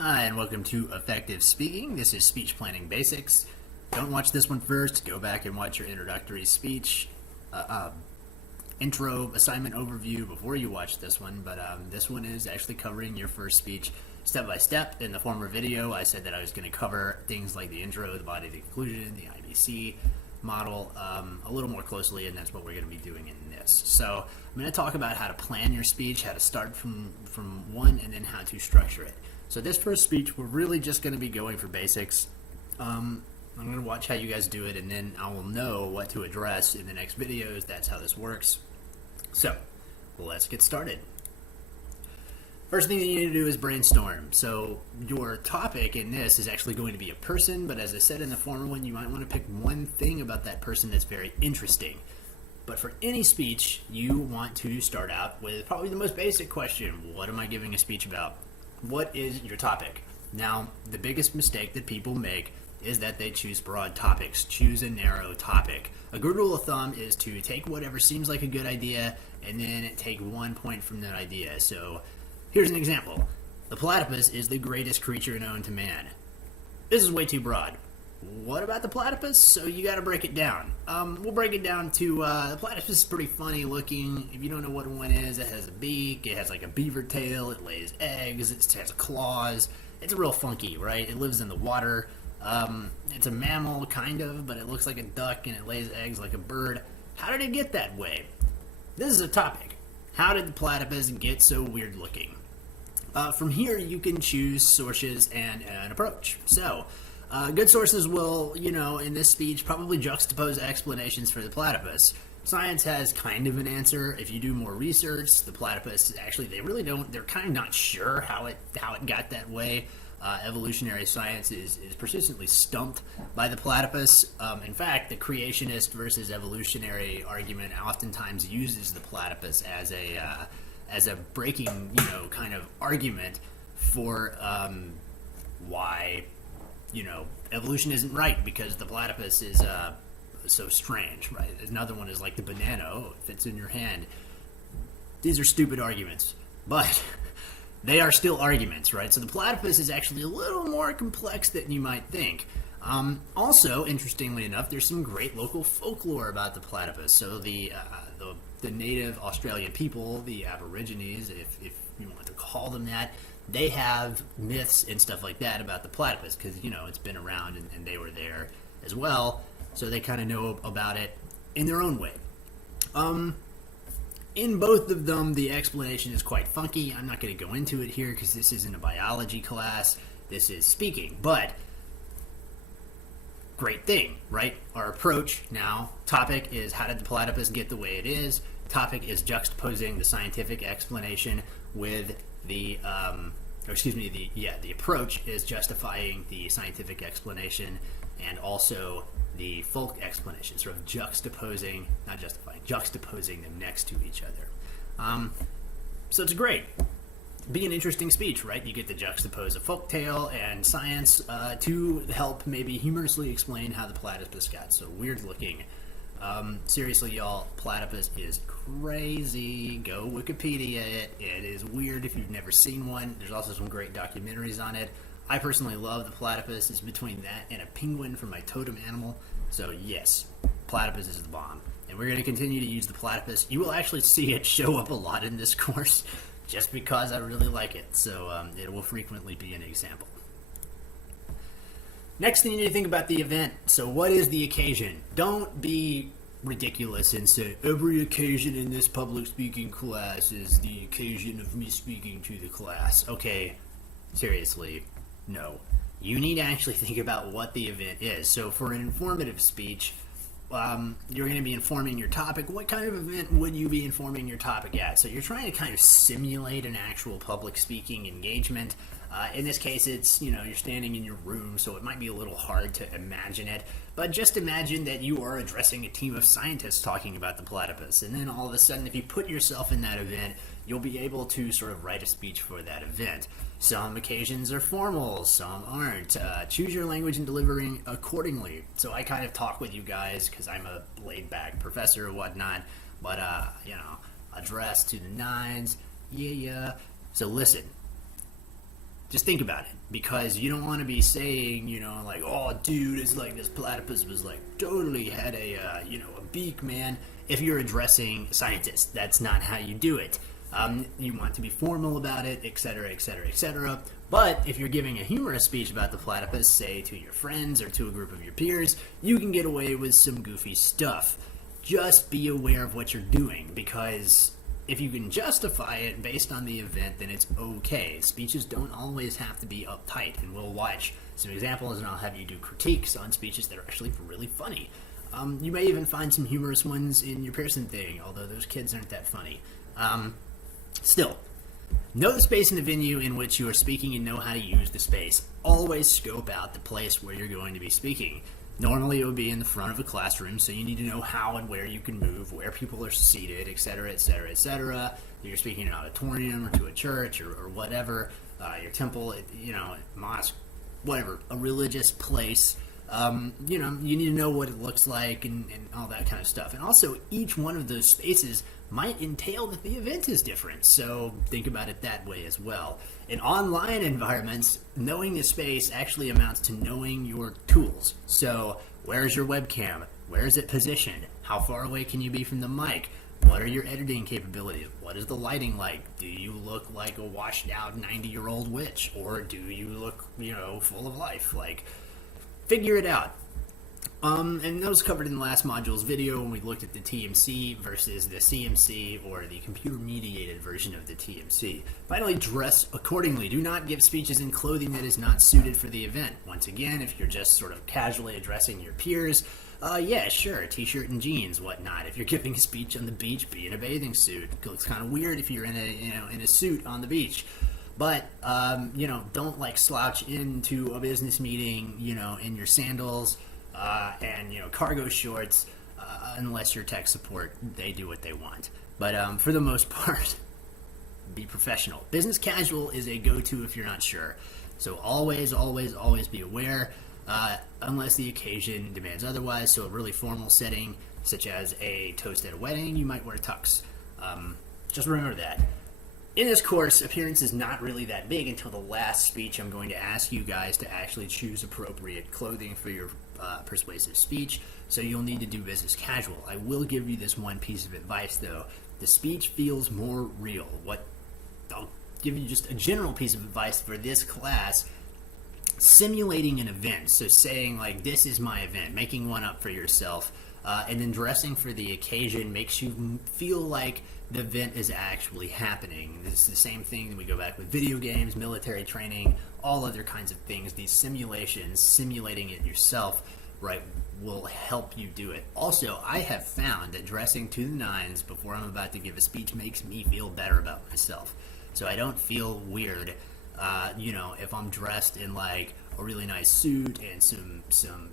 Hi, and welcome to Effective Speaking. This is Speech Planning Basics. Don't watch this one first. Go back and watch your introductory speech, intro, assignment overview before you watch this one. But this one is actually covering your first speech step by step. In the former video, I said that I was going to cover things like the intro, the body, the conclusion, the IBC model a little more closely, and that's what we're going to be doing in this. So I'm going to talk about how to plan your speech, how to start from one, and then how to structure it. So this first speech, we're really just going to be going for basics. I'm going to watch how you guys do it, and then I will know what to address in the next videos. That's how this works. So let's get started. First thing that you need to do is brainstorm. So your topic in this is actually going to be a person, but as I said in the former one, you might want to pick one thing about that person that's very interesting. But for any speech, you want to start out with probably the most basic question. What am I giving a speech about? What is your topic? Now, the biggest mistake that people make is that they choose broad topics. Choose a narrow topic. A good rule of thumb is to take whatever seems like a good idea and then take 1 point from that idea. So here's an example. The platypus is the greatest creature known to man. This is way too broad. What about the platypus? So you got to break it down. We'll break it down to the platypus is pretty funny looking. If you don't know what one is, it has a beak, it has like a beaver tail, it lays eggs, it has claws. It's real funky, right? It lives in the water. It's a mammal, kind of, but it looks like a duck and it lays eggs like a bird. How did it get that way? This is a topic. How did the platypus get so weird looking? From here, you can choose sources and an approach. So, good sources will, in this speech, probably juxtapose explanations for the platypus. Science has kind of an answer. If you do more research, the platypus, actually, they're kind of not sure how it got that way. Evolutionary science is persistently stumped by the platypus. In fact, the creationist versus evolutionary argument oftentimes uses the platypus as a breaking, kind of argument for why, evolution isn't right because the platypus is so strange, right? Another one is like the banana. Oh, it fits in your hand. These are stupid arguments, but they are still arguments, right? So the platypus is actually a little more complex than you might think. Also, interestingly enough, there's some great local folklore about the platypus. So the native Australian people, the Aborigines, if you want to call them that, they have myths and stuff like that about the platypus because, it's been around and they were there as well. So they kind of know about it in their own way. In both of them, the explanation is quite funky. I'm not going to go into it here because this isn't a biology class. This is speaking. But great thing, right? Our approach now, topic is how did the platypus get the way it is? Topic is juxtaposing the scientific explanation with the approach is justifying the scientific explanation and also the folk explanation, sort of juxtaposing them next to each other. So it's great. Be an interesting speech, right? You get to juxtapose a folk tale and science to help maybe humorously explain how the platypus got so weird looking. Seriously, y'all, platypus is crazy. Go Wikipedia it. It is weird if you've never seen one. There's also some great documentaries on it. I personally love the platypus. It's between that and a penguin for my totem animal. So yes, platypus is the bomb. And we're going to continue to use the platypus. You will actually see it show up a lot in this course just because I really like it. So it will frequently be an example. Next thing you need to think about the event. So what is the occasion? Don't be ridiculous and say, every occasion in this public speaking class is the occasion of me speaking to the class. Okay, seriously, no. You need to actually think about what the event is. So for an informative speech, you're going to be informing your topic. What kind of event would you be informing your topic at? So you're trying to kind of simulate an actual public speaking engagement. In this case, it's, you're standing in your room, so it might be a little hard to imagine it. But just imagine that you are addressing a team of scientists talking about the platypus. And then all of a sudden, if you put yourself in that event, you'll be able to sort of write a speech for that event. Some occasions are formal, some aren't. Choose your language and delivering accordingly. So I kind of talk with you guys because I'm a laid-back professor or whatnot. But, address to the nines. Yeah. So listen. Just think about it, because you don't want to be saying, like, oh, dude, it's like this platypus was like totally had a, a beak, man. If you're addressing scientists, that's not how you do it. You want to be formal about it, etc., etc., etc. But if you're giving a humorous speech about the platypus, say to your friends or to a group of your peers, you can get away with some goofy stuff. Just be aware of what you're doing, because if you can justify it based on the event, then it's okay. Speeches don't always have to be uptight, and we'll watch some examples, and I'll have you do critiques on speeches that are actually really funny. You may even find some humorous ones in your Pearson thing, although those kids aren't that funny. Still, know the space and the venue in which you are speaking and know how to use the space. Always scope out the place where you're going to be speaking. Normally it would be in the front of a classroom, so you need to know how and where you can move, where people are seated, etc., etc., etc. If you're speaking in an auditorium or to a church or whatever, your temple, mosque, whatever, a religious place, you need to know what it looks like and all that kind of stuff. And also, each one of those spaces might entail that the event is different, so think about it that way as well. In online environments, knowing the space actually amounts to knowing your tools. So, where's your webcam? Where is it positioned? How far away can you be from the mic? What are your editing capabilities? What is the lighting like? Do you look like a washed out 90-year-old witch? Or do you look, full of life? Figure it out. And that was covered in the last module's video when we looked at the TMC versus the CMC, or the computer-mediated version of the TMC. Finally, dress accordingly. Do not give speeches in clothing that is not suited for the event. Once again, if you're just sort of casually addressing your peers, yeah, sure, t-shirt and jeans, whatnot. If you're giving a speech on the beach, be in a bathing suit. It looks kind of weird if you're in a suit on the beach. But, don't slouch into a business meeting, in your sandals, and cargo shorts, unless you're tech support. They do what they want. But for the most part, be professional. Business casual is a go-to if you're not sure. So always, always, always be aware, unless the occasion demands otherwise. So a really formal setting, such as a toast at a wedding, you might wear a tux. Just remember that. In this course, appearance is not really that big until the last speech. I'm going to ask you guys to actually choose appropriate clothing for your persuasive speech, so you'll need to do business casual. I will give you this one piece of advice, though. The speech feels more real. I'll give you just a general piece of advice for this class. Simulating an event, so saying this is my event, making one up for yourself, and then dressing for the occasion makes you feel like the event is actually happening. It's the same thing that we go back with video games, military training, all other kinds of things. These simulations, simulating it yourself, right, will help you do it. Also, I have found that dressing to the nines before I'm about to give a speech makes me feel better about myself. So I don't feel weird, if I'm dressed in a really nice suit and some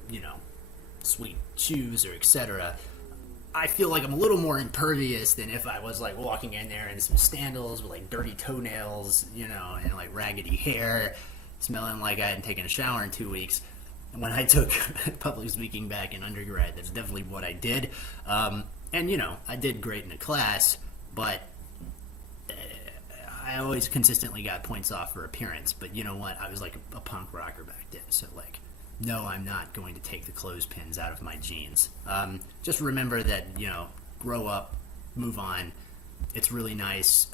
sweet shoes or etc. I feel like I'm a little more impervious than if I was walking in there in some sandals with dirty toenails, and raggedy hair, smelling like I hadn't taken a shower in 2 weeks. And when I took public speaking back in undergrad, that's definitely what I did. And I did great in the class, but I always consistently got points off for appearance. But you know what? I was a punk rocker back then, so no, I'm not going to take the clothespins out of my jeans. Just remember that, grow up, move on. It's really nice.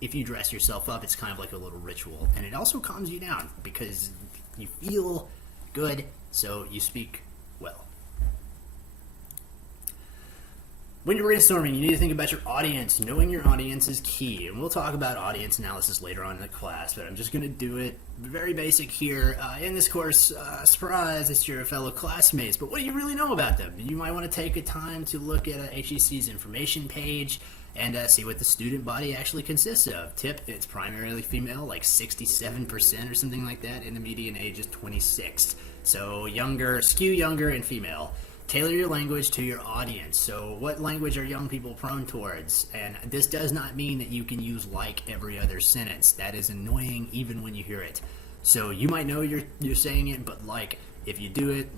If you dress yourself up, it's kind of like a little ritual. And it also calms you down because you feel good, so you speak well. When you're brainstorming, you need to think about your audience. Knowing your audience is key. And we'll talk about audience analysis later on in the class, but I'm just going to do it very basic here. In this course, surprise, it's your fellow classmates, but what do you really know about them? You might want to take a time to look at HEC's information page and see what the student body actually consists of. Tip, it's primarily female, 67% or something like that, and the median age is 26. So skew younger and female. Tailor your language to your audience. So what language are young people prone towards? And this does not mean that you can use every other sentence. That is annoying even when you hear it. So you might know you're saying it, but if you do it,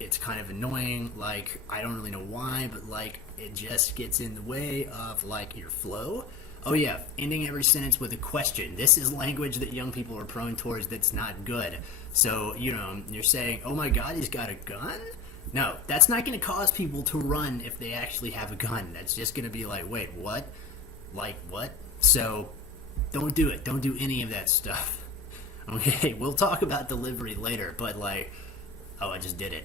it's kind of annoying. I don't really know why, but it just gets in the way of your flow. Oh yeah, ending every sentence with a question. This is language that young people are prone towards that's not good. So, you're saying, oh my god, he's got a gun? No, that's not going to cause people to run if they actually have a gun. That's just going to be like, wait, what? Like, what? So, don't do it. Don't do any of that stuff. Okay, we'll talk about delivery later, but I just did it.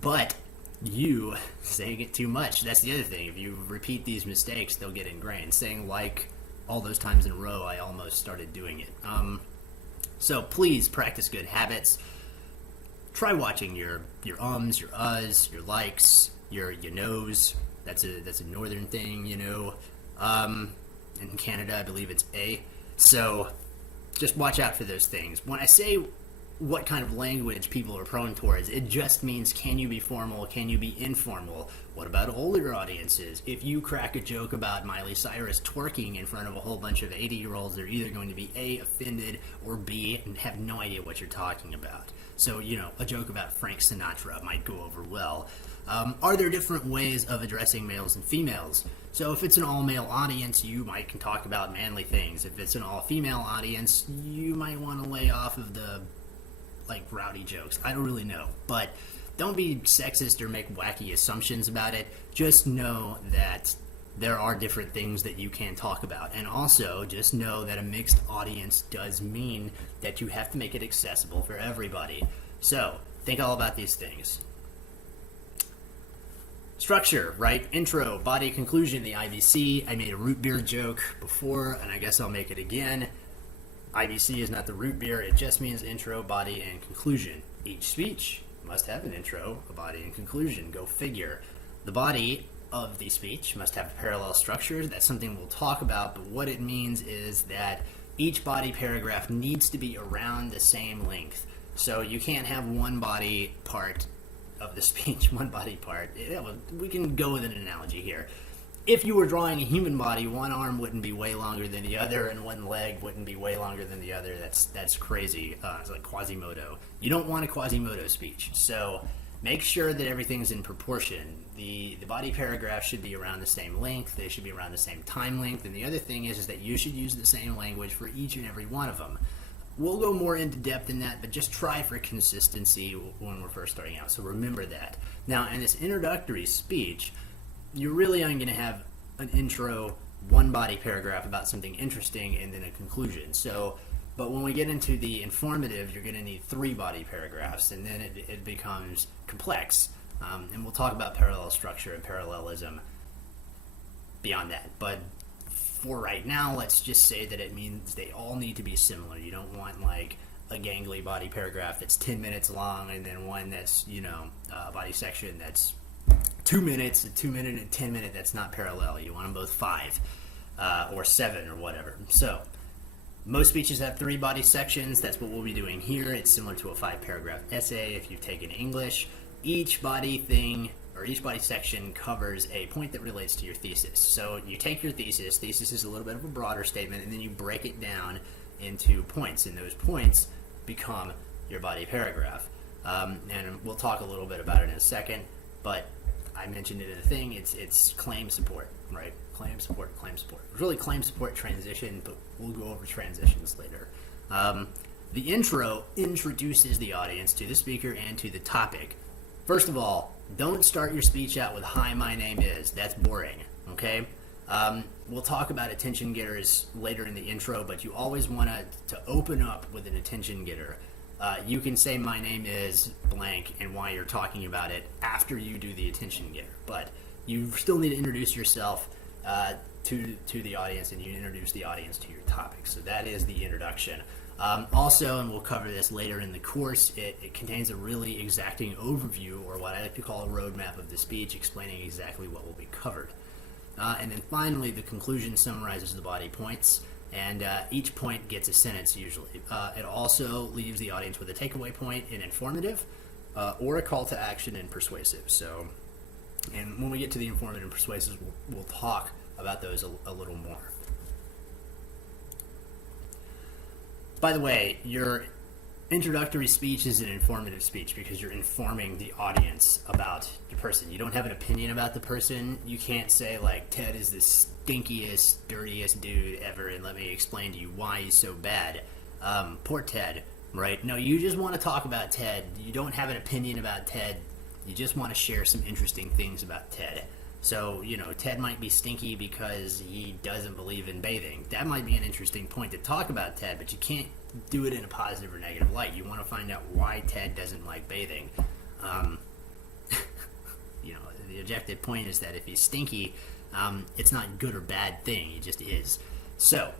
But you saying it too much, that's the other thing. If you repeat these mistakes, they'll get ingrained. Saying all those times in a row, I almost started doing it. So please practice good habits. Try watching your ums, your uhs, your likes, your knows. That's a northern thing, In Canada, I believe it's a. So just watch out for those things. When I say what kind of language people are prone towards, it just means, can you be formal? Can you be informal? What about older audiences? If you crack a joke about Miley Cyrus twerking in front of a whole bunch of 80-year-olds, they're either going to be A, offended, or B, and have no idea what you're talking about. So, a joke about Frank Sinatra might go over well. Are there different ways of addressing males and females? So if it's an all-male audience, you might can talk about manly things. If it's an all-female audience, you might want to lay off of the rowdy jokes. I don't really know, but don't be sexist or make wacky assumptions about it. Just know that there are different things that you can talk about, and also just know that a mixed audience does mean that you have to make it accessible for everybody. So think all about these things. Structure, right? Intro, body, conclusion, the IBC. I made a root beer joke before, and I guess I'll make it again. IBC is not the root beer, it just means intro, body, and conclusion. Each speech must have an intro, a body, and conclusion. Go figure. The body of the speech must have a parallel structure. That's something we'll talk about, but what it means is that each body paragraph needs to be around the same length. So you can't have one body part of the speech, one body part. We can go with an analogy here. If you were drawing a human body, one arm wouldn't be way longer than the other, and one leg wouldn't be way longer than the other. That's crazy. It's like Quasimodo. You don't want a Quasimodo speech. So make sure that everything's in proportion. The body paragraph should be around the same length. They should be around the same time length. And the other thing is that you should use the same language for each and every one of them. We'll go more into depth in that, but just try for consistency when we're first starting out. So remember that. Now, in this introductory speech, you're really only going to have an intro, one body paragraph about something interesting, and then a conclusion. But when we get into the informative, you're going to need 3 body paragraphs, and then it becomes complex. And we'll talk about parallel structure and parallelism beyond that. But for right now, let's just say that it means they all need to be similar. You don't want a gangly body paragraph that's 10 minutes long, and then one that's, a body section that's 2 minutes, a 2 minute, and a 10 minute. That's not parallel. You want them both 5 or 7 or whatever. So most speeches have 3 body sections. That's what we'll be doing here. It's similar to a 5-paragraph essay if you've taken English. Each body thing or each body section covers a point that relates to your thesis. So you take your thesis. Thesis is a little bit of a broader statement, and then you break it down into points, and those points become your body paragraph. And we'll talk a little bit about it in a second, but I mentioned it in the thing. It's claim support, right? Claim support. It's really claim support transition, but we'll go over transitions later. The intro introduces the audience to the speaker and to the topic. First of all, don't start your speech out with "Hi, my name is." That's boring, okay? We'll talk about attention getters later in the intro, but you always want to open up with an attention getter. You can say "My name is blank" and why you're talking about it after you do the attention getter, but you still need to introduce yourself to the audience, and you introduce the audience to your topic. So that is the introduction. Also, and we'll cover this later in the course, it contains a really exacting overview, or what I like to call a roadmap of the speech, explaining exactly what will be covered. And then finally, the conclusion summarizes the body points, and each point gets a sentence usually. It also leaves the audience with a takeaway point in informative, or a call to action in persuasive. So, and when we get to the informative and persuasive, we'll talk about those a little more. By the way, your introductory speech is an informative speech because you're informing the audience about the person. You don't have an opinion about the person. You can't say, like, Ted is the stinkiest, dirtiest dude ever, and let me explain to you why he's so bad. Poor Ted, right? No, you just want to talk about Ted. You don't have an opinion about Ted. You just want to share some interesting things about Ted. So, Ted might be stinky because he doesn't believe in bathing. That might be an interesting point to talk about Ted, but you can't do it in a positive or negative light. You want to find out why Ted doesn't like bathing. The objective point is that if he's stinky, it's not a good or bad thing. He just is. So,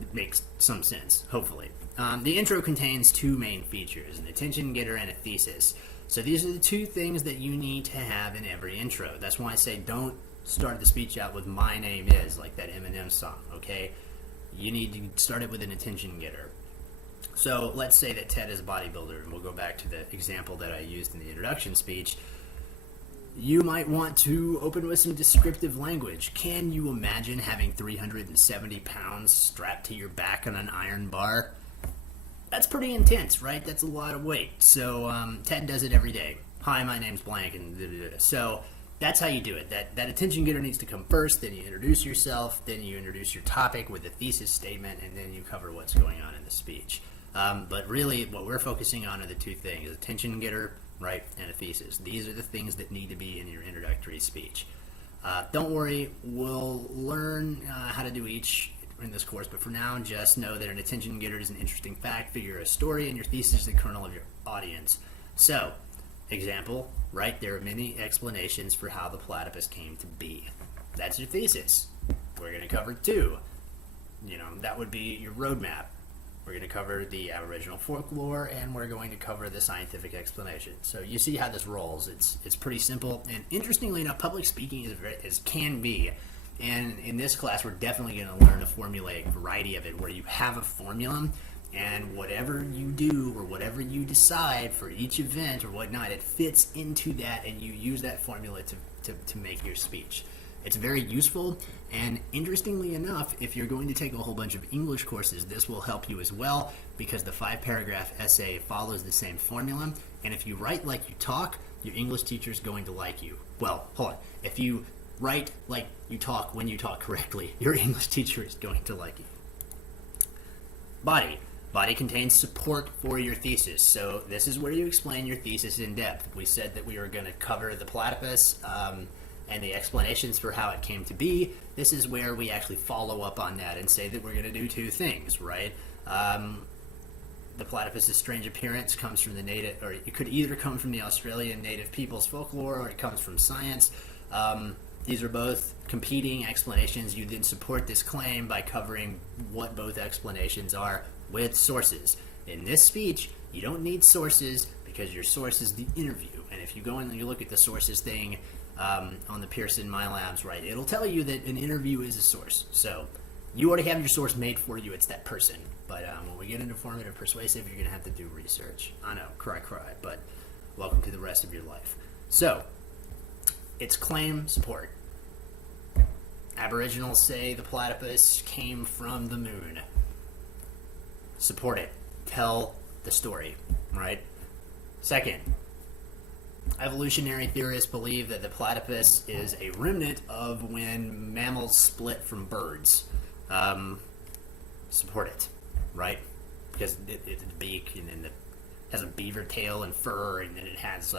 it makes some sense, hopefully. The intro contains two main features, an attention getter and a thesis. So these are the two things that you need to have in every intro. That's why I say don't start the speech out with "My name is," like that Eminem song, okay? You need to start it with an attention getter. So let's say that Ted is a bodybuilder, and we'll go back to the example that I used in the introduction speech. You might want to open with some descriptive language. Can you imagine having 370 pounds strapped to your back on an iron bar? That's pretty intense, right? That's a lot of weight. So Ted does it every day. Hi, my name's blank, and so that's how you do it. That attention getter needs to come first, then you introduce yourself, then you introduce your topic with a thesis statement, and then you cover what's going on in the speech. But really, what we're focusing on are the two things, attention getter, right, and a thesis. These are the things that need to be in your introductory speech. Don't worry, we'll learn how to do each in this course, but for now, just know that an attention getter is an interesting fact, figure, a story, and your thesis is the kernel of your audience. So, example, right, there are many explanations for how the platypus came to be. That's your thesis. We're going to cover two. That would be your roadmap. We're going to cover the Aboriginal folklore, and we're going to cover the scientific explanation. So you see how this rolls. It's pretty simple, and interestingly enough, public speaking is can be. And in this class, we're definitely going to learn a formulaic variety of it, where you have a formula, and whatever you do or whatever you decide for each event or whatnot, it fits into that, and you use that formula to make your speech. It's very useful, and interestingly enough, if you're going to take a whole bunch of English courses, this will help you as well, because the 5-paragraph essay follows the same formula, and if you write like you talk, your English teacher is going to like you. Well, hold on. If you write like you talk when you talk correctly, your English teacher is going to like you. Body. Body contains support for your thesis. So this is where you explain your thesis in depth. We said that we were going to cover the platypus and the explanations for how it came to be. This is where we actually follow up on that and say that we're going to do two things, right? The platypus's strange appearance comes from the native, or it could either come from the Australian native people's folklore, or it comes from science. These are both competing explanations. You then support this claim by covering what both explanations are with sources. In this speech, you don't need sources because your source is the interview. And if you go in and you look at the sources thing on the Pearson MyLabs, right, it'll tell you that an interview is a source. So you already have your source made for you. It's that person. But when we get into formative persuasive, you're going to have to do research. I know, cry, but welcome to the rest of your life. So, it's claim support. Aboriginals say the platypus came from the moon. Support it. Tell the story, right? Second, evolutionary theorists believe that the platypus is a remnant of when mammals split from birds. Support it, right? Because it's a beak, and then it has a beaver tail and fur, and then it has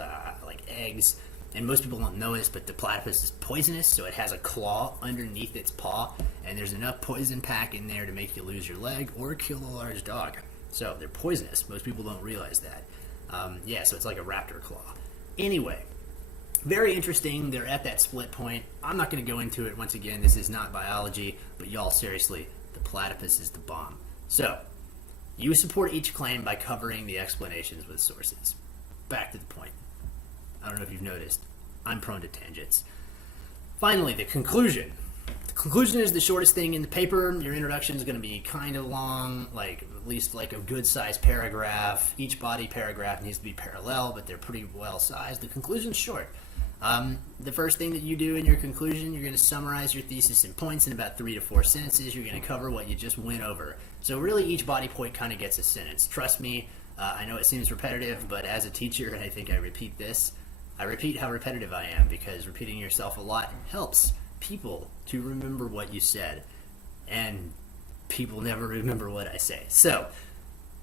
like eggs. And most people don't know this, but the platypus is poisonous, so it has a claw underneath its paw, and there's enough poison pack in there to make you lose your leg or kill a large dog. So they're poisonous. Most people don't realize that. So it's like a raptor claw. Anyway, very interesting. They're at that split point. I'm not going to go into it. Once again, this is not biology, but y'all, seriously, the platypus is the bomb. So, you support each claim by covering the explanations with sources. Back to the point. I don't know if you've noticed, I'm prone to tangents. Finally, the conclusion. The conclusion is the shortest thing in the paper. Your introduction is going to be kind of long, like at least like a good-sized paragraph. Each body paragraph needs to be parallel, but they're pretty well-sized. The conclusion's short. The first thing that you do in your conclusion, you're going to summarize your thesis in points in about 3 to 4 sentences. You're going to cover what you just went over. So really each body point kind of gets a sentence. Trust me, I know it seems repetitive, but as a teacher, I think I repeat this. I repeat how repetitive I am, because repeating yourself a lot helps people to remember what you said. And people never remember what I say. So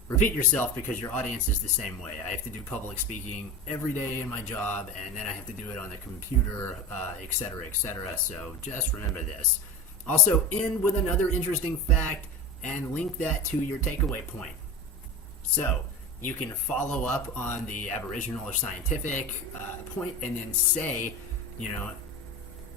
repeat yourself, because your audience is the same way. I have to do public speaking every day in my job, and then I have to do it on the computer, etc., etc. So just remember this. Also, end with another interesting fact and link that to your takeaway point. So you can follow up on the Aboriginal or scientific point, and then say, your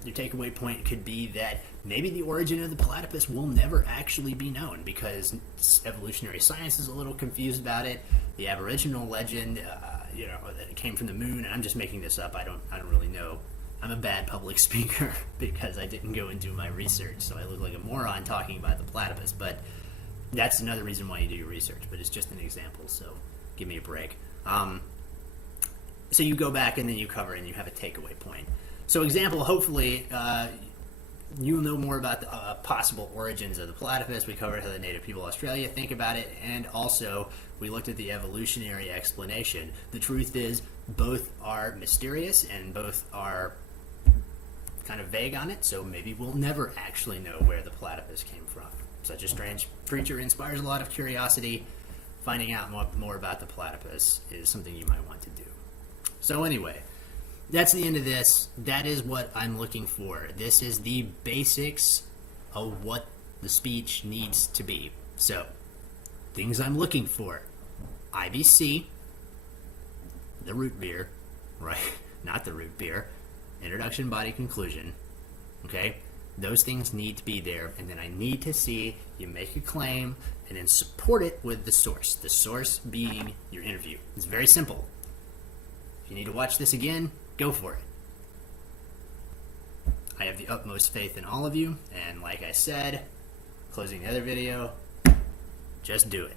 takeaway point could be that maybe the origin of the platypus will never actually be known, because evolutionary science is a little confused about it. The Aboriginal legend, that it came from the moon, and I'm just making this up. I don't really know. I'm a bad public speaker because I didn't go and do my research, so I look like a moron talking about the platypus. But that's another reason why you do your research. But it's just an example, so give me a break. So you go back and then you cover and you have a takeaway point. So example, hopefully you'll know more about the possible origins of the platypus. We covered how the native people of Australia think about it, and also we looked at the evolutionary explanation. The truth is both are mysterious and both are kind of vague on it, so maybe we'll never actually know where the platypus came from. Such a strange creature inspires a lot of curiosity. Finding out more about the platypus is something you might want to do. So anyway, that's the end of this. That is what I'm looking for. This is the basics of what the speech needs to be. So, things I'm looking for. IBC, the root beer, right? Not the root beer. Introduction, body, conclusion. Okay? Those things need to be there, and then I need to see you make a claim and then support it with the source. The source being your interview. It's very simple. If you need to watch this again, go for it. I have the utmost faith in all of you, and like I said, closing the other video, just do it.